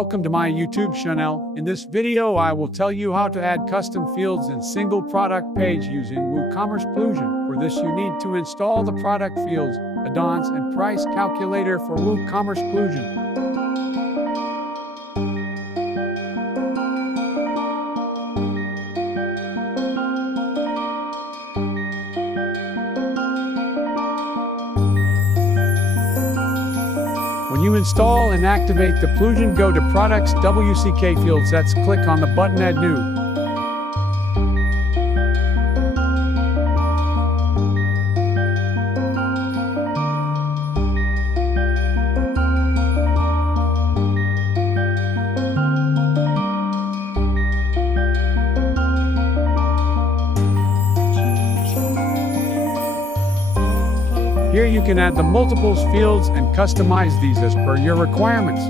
Welcome to my YouTube channel. In this video, I will tell you how to add custom fields in single product page using WooCommerce plugin. For this, you need to install the product fields, add-ons, and price calculator for WooCommerce plugin. When you install and activate the plugin, go to Products WCK Fields. Let's click on the button Add New. Here you can add the multiples fields and customize these as per your requirements.